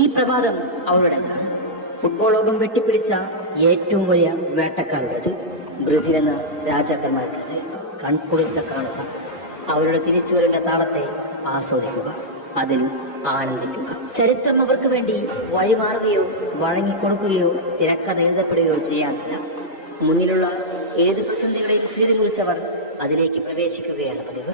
ഈ പ്രഭാതം അവരുടേതാണ്. ഫുട്ബോൾ ലോകം വെട്ടിപ്പിടിച്ച ഏറ്റവും വലിയ വേട്ടക്കാരുടേത്, ബ്രസീൽ എന്ന രാജാക്കന്മാരുടേത്. കൺകുളിർത്ത കാണുക, അവരുടെ തിരിച്ചുവരേണ്ട താളത്തെ ആസ്വദിക്കുക, അതിൽ ആനന്ദിക്കുക. ചരിത്രം അവർക്ക് വേണ്ടി വഴിമാറുകയോ വഴങ്ങിക്കൊടുക്കുകയോ തിരക്കഥ എഴുതപ്പെടുകയോ ചെയ്യാനില്ല. മുന്നിലുള്ള ഏത് പ്രതിസന്ധികളെയും കീഴിൽ കുറിച്ചവർ അതിലേക്ക് പ്രവേശിക്കുകയാണ് പതിവ്.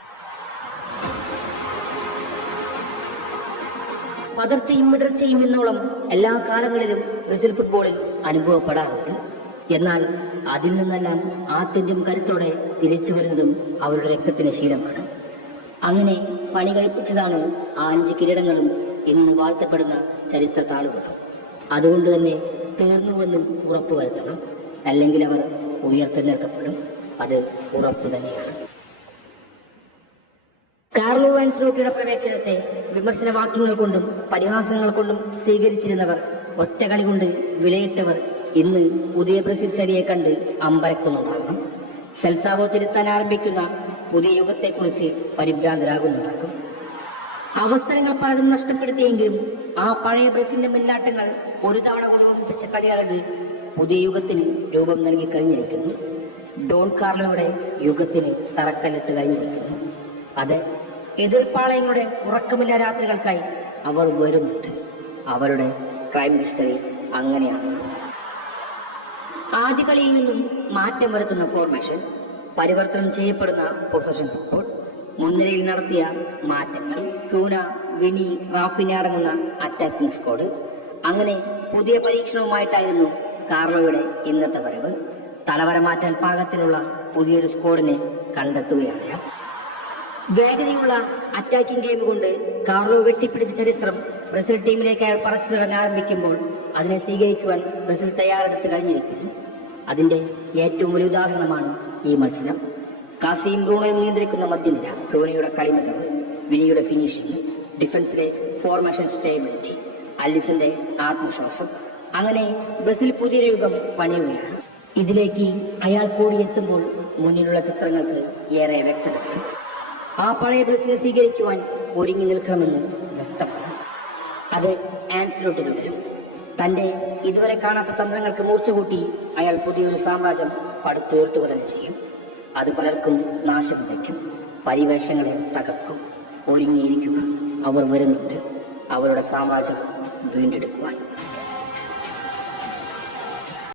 പതർച്ചയും വിടർച്ചയും എന്നോളം എല്ലാ കാലങ്ങളിലും ബ്രസീൽ ഫുട്ബോളിൽ അനുഭവപ്പെടാറുണ്ട്. എന്നാൽ അതിൽ നിന്നെല്ലാം ആത്യന്തികം കരുത്തോടെ തിരിച്ചു വരുന്നതും അവരുടെ രക്തത്തിന് ശീലമാണ്. അങ്ങനെ പണി കഴിപ്പിച്ചതാണ് ആ 5 കിരീടങ്ങളും ഇന്ന് വാഴ്ത്തപ്പെടുന്ന ചരിത്ര താളുകളും. അതുകൊണ്ട് തന്നെ തീർന്നുവെന്ന് ഉറപ്പുവരുത്തണം, അല്ലെങ്കിൽ അവർ ഉയർത്തെഴുന്നേൽക്കപ്പെടും. അത് ഉറപ്പു തന്നെയാണ്. കാർലോ ആൻസലോട്ടിയുടെ പ്രവേശനത്തെ വിമർശന വാക്യങ്ങൾ കൊണ്ടും പരിഹാസങ്ങൾ കൊണ്ടും സ്വീകരിച്ചിരുന്നവർ, ഒറ്റ കളി കൊണ്ട് വിലയിട്ടവർ ഇന്ന് പുതിയ ബ്രസീൽ ശരിയെ കണ്ട് അമ്പരക്കുന്നുണ്ടാകും. സെൽസാവോ തിരുത്താൻ ആരംഭിക്കുന്ന പുതിയ യുഗത്തെക്കുറിച്ച് പരിഭ്രാന്തരാകുന്നുണ്ടാകും. അവസരങ്ങൾ പലതും നഷ്ടപ്പെടുത്തിയെങ്കിലും ആ പഴയ ബ്രസീലിന്റെ മുന്നാട്ടങ്ങൾ ഒരു തവണ കൊണ്ട് ഓർമ്മിപ്പിച്ച കളിയറക് പുതിയ യുഗത്തിന് രൂപം നൽകി കഴിഞ്ഞിരിക്കുന്നു. ഡോൺ കാർലോയുടെ യുഗത്തിന് തറക്കല്ലിട്ട് കഴിഞ്ഞിരിക്കുന്നു. അത് എതിർപ്പാളയങ്ങളുടെ ഉറക്കമില്ല രാത്രികൾക്കായി അവർ വരുന്നുണ്ട്. അവരുടെ ക്രൈം ഹിസ്റ്ററി അങ്ങനെയാണ്. ആദ്യ കളിയിൽ നിന്നും മാറ്റം വരുത്തുന്ന ഫോർമേഷൻ, പരിവർത്തനം ചെയ്യപ്പെടുന്ന പൊസഷൻ ഫുട്ബോൾ, മുൻനിരയിൽ നടത്തിയ മാറ്റങ്ങൾ, ക്യൂന, വിനി, റാഫിനെ അടങ്ങുന്ന അറ്റാക്കിംഗ് സ്ക്വാഡ്, അങ്ങനെ പുതിയ പരീക്ഷണവുമായിട്ടായിരുന്നു കാർലോയുടെ ഇന്നത്തെ വരവ്. തലവര മാറ്റാൻ പാകത്തിനുള്ള പുതിയൊരു സ്ക്വാഡിനെ കണ്ടെത്തുകയാണ്. വേഗതയുള്ള അറ്റാക്കിംഗ് ഗെയിം കൊണ്ട് കാർലോ വെട്ടിപ്പിടിച്ച ചരിത്രം ബ്രസീൽ ടീമിലേക്ക് അയാൾ പറച്ചു നടന്ന് ആരംഭിക്കുമ്പോൾ അതിനെ സ്വീകരിക്കുവാൻ ബ്രസീൽ തയ്യാറെടുത്ത് കഴിഞ്ഞിരിക്കുന്നു. അതിന്റെ ഏറ്റവും വലിയ ഉദാഹരണമാണ് ഈ മത്സരം. കാസിയും ബ്രൂണോയും നിയന്ത്രിക്കുന്ന മധ്യനിര, ക്യൂനയുടെ കളിമികവ്, വിനിയുടെ ഫിനിഷിംഗ്, ഡിഫൻസിലെ ഫോർമേഷൻ സ്റ്റേബിലിറ്റി, അലിസന്റെ ആത്മവിശ്വാസം, അങ്ങനെ ബ്രസീൽ പുതിയൊരു യുഗം പണിയുകയാണ്. ഇതിലേക്ക് അയാൾ കൂടി എത്തുമ്പോൾ മുന്നിലുള്ള ചിത്രങ്ങൾക്ക് ഏറെ വ്യക്തത വരും. ആ പഴയ ബ്രസീലിനെ സ്വീകരിക്കുവാൻ ഒരുങ്ങി നിൽക്കണമെന്ന് വ്യക്തമാണ്. അത് ആൻസലോട്ടിൽ വരും. തന്റെ ഇതുവരെ കാണാത്ത തന്ത്രങ്ങൾക്ക് മൂർച്ച കൂട്ടി അയാൾ പുതിയൊരു സാമ്രാജ്യം പടുത്തുയർത്തുക തന്നെ ചെയ്യും. അത് പലർക്കും നാശം വിതയ്ക്കും, പരിവേഷങ്ങളെ തകർക്കും. ഒരുങ്ങിയിരിക്കുക, അവർ വരുന്നുണ്ട് അവരുടെ സാമ്രാജ്യം വീണ്ടെടുക്കുവാൻ.